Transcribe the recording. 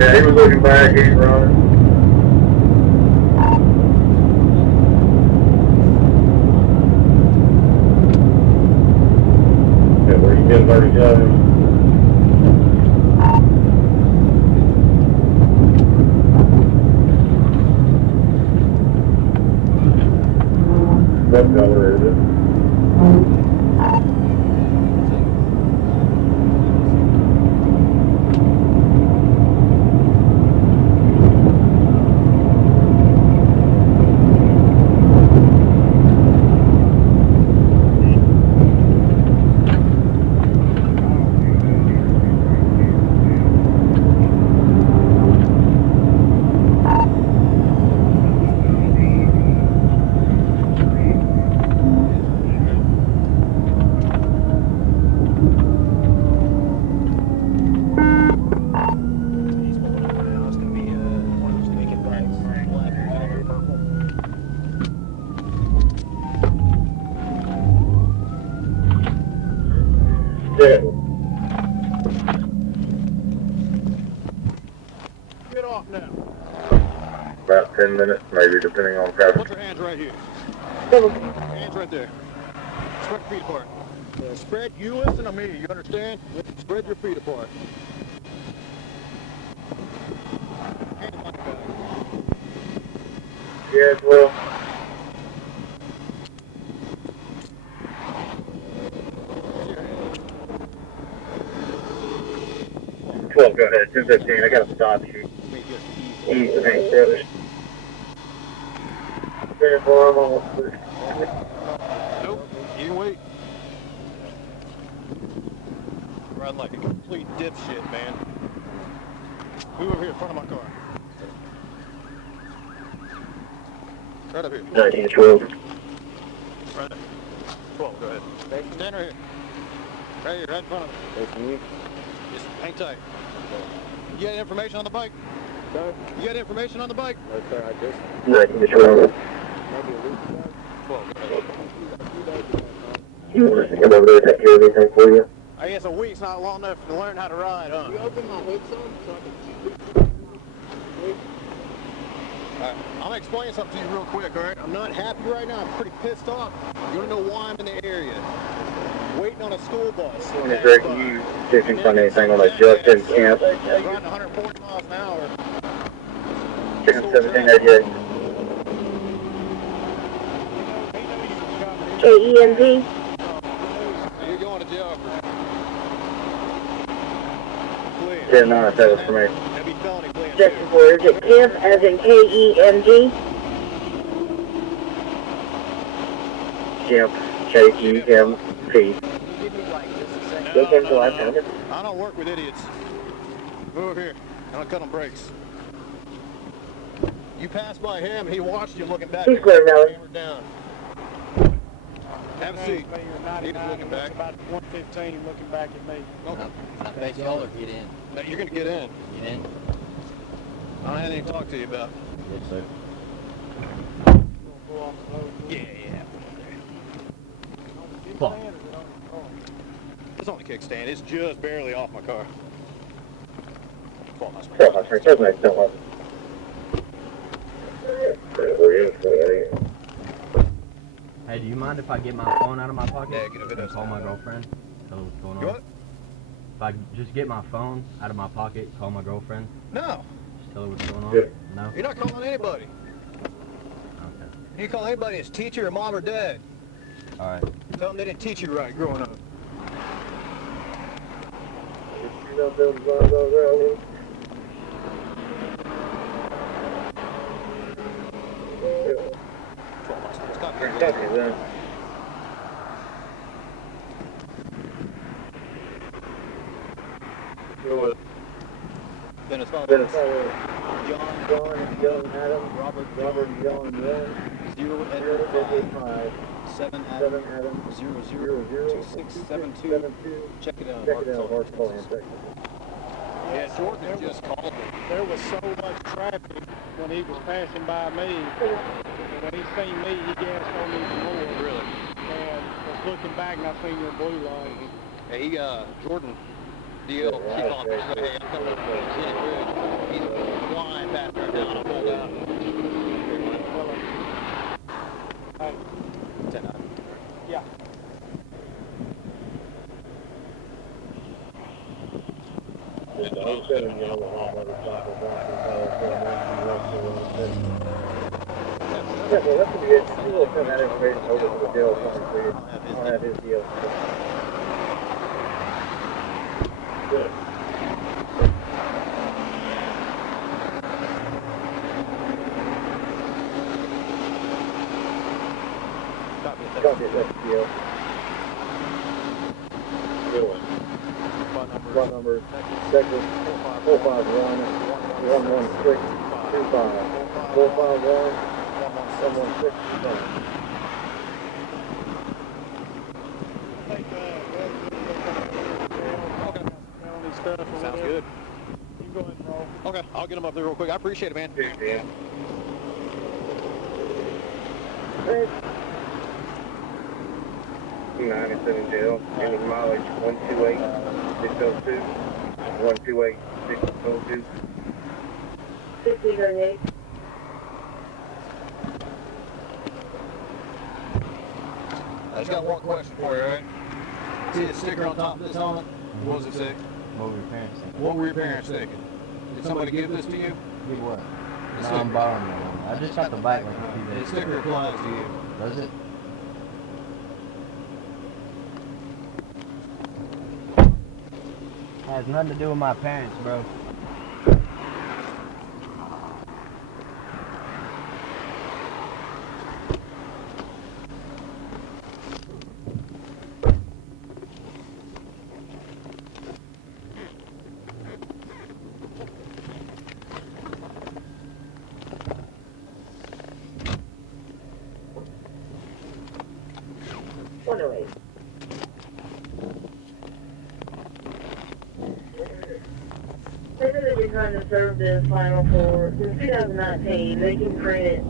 Yeah, he was looking back, he's running. Yeah, where you get 37. What color is it? Get off now. About 10 minutes, maybe, depending on traffic. Put your hands right here. Hands right there. Spread your feet apart. Spread, you listen to me, you understand? Spread your feet apart. Hands on your back. Yes, well. Well, go ahead, 215, I gotta stop you. Easy, thanks, brothers. Stand for, I'm almost through. Nope, you can wait. Riding like a complete dipshit, man. Move over here in front of my car. Right up here. 1912. Right there. 12, go ahead. Stand right here. Right here, right in front of me. Facing you? Just hang tight. You got information on the bike? No. You got information on the bike? No, sir, I just... 1912. Maybe a week ago. 12, go ahead. A few days ago. You want us to come over there and take care of anything for you? I guess a week's not long enough to learn how to ride, huh? You open my hood some so I can... Alright, I'm gonna explain something to you real quick, alright? I'm not happy right now, I'm pretty pissed off. You wanna know why I'm in the area? Waiting on a school bus. And is there, you didn't find anything on that Justin camp? Riding 140 miles an hour. Chicken 1788. KEMD. You're going to jail for... Please. 10-9, that was for me. That'd be felony fleeing. Section 4, is it Kemp as in KEMD? Kemp, K-E-M-P. No. I don't work with idiots. Move over here. I don't cut on brakes. You passed by him, he watched you looking back. He's clear, Melly. Hammered down. Have a seat. He was looking back. About 115 looking back at me. Okay. I think y'all are get in. Now, you're going to get in. Get in? I don't have anything to talk to you about. Yes, sir. Go off the road. Yeah. Come on. It's on the kickstand. It's just barely off my car. Come on, Don't want to. Don't want to. Hey, do you mind if I get my phone out of my pocket? Yeah, get a video. And call my girlfriend? Tell her what's going on. What? If I just get my phone out of my pocket, call my girlfriend, No. just tell her what's going on? Yeah. No? You're not calling anybody. Okay. You call anybody, it's teacher or mom or dad. Alright. Tell them they didn't teach you right growing up. Stop here. Go with it. Dennis, follow Dennis. John, Adam, Robert, John, 0, Edward, Edward, 5, 7, 7, Adam, Adam, 0, 0, 2672. Check it out. Check it out, Mark's calling in Texas. Yeah, Jordan just called me. There was so much traffic when he was passing by me. When he seen me, he gassed on me some more. Really? And was looking back and I seen your blue light. Hey, Jordan, DL, she called me. She said, hey, I'm coming up to the Bridge. He's flying back there down. I'll pull down. Hey. 10-9. Yeah. It's the 07 Yamaha Motorcycle, yeah, well, that's gonna be it. You will send that information over to the deal company for you. I'll have his deal. Good. Copy it, that's the deal. Good. Phone number, Texas 451-116-25. 451-116-25. Sounds good. You can go ahead and roll. Okay, I'll get him up there real quick. I appreciate it, man. Yeah. 97 jail, unit mileage 128-602, 128-602. 6038. I just got one question for you, right? See the sticker on top of this helmet? What does it say? What were your parents thinking? What were your parents thinking? Did somebody give this to you? Give what? The No, sticker. I'm borrowing it. I just got the bike like a few The days sticker ago. applies to you. Does it? Has nothing to do with my parents, bro. They've been trying to serve the final for since 2019. They can print it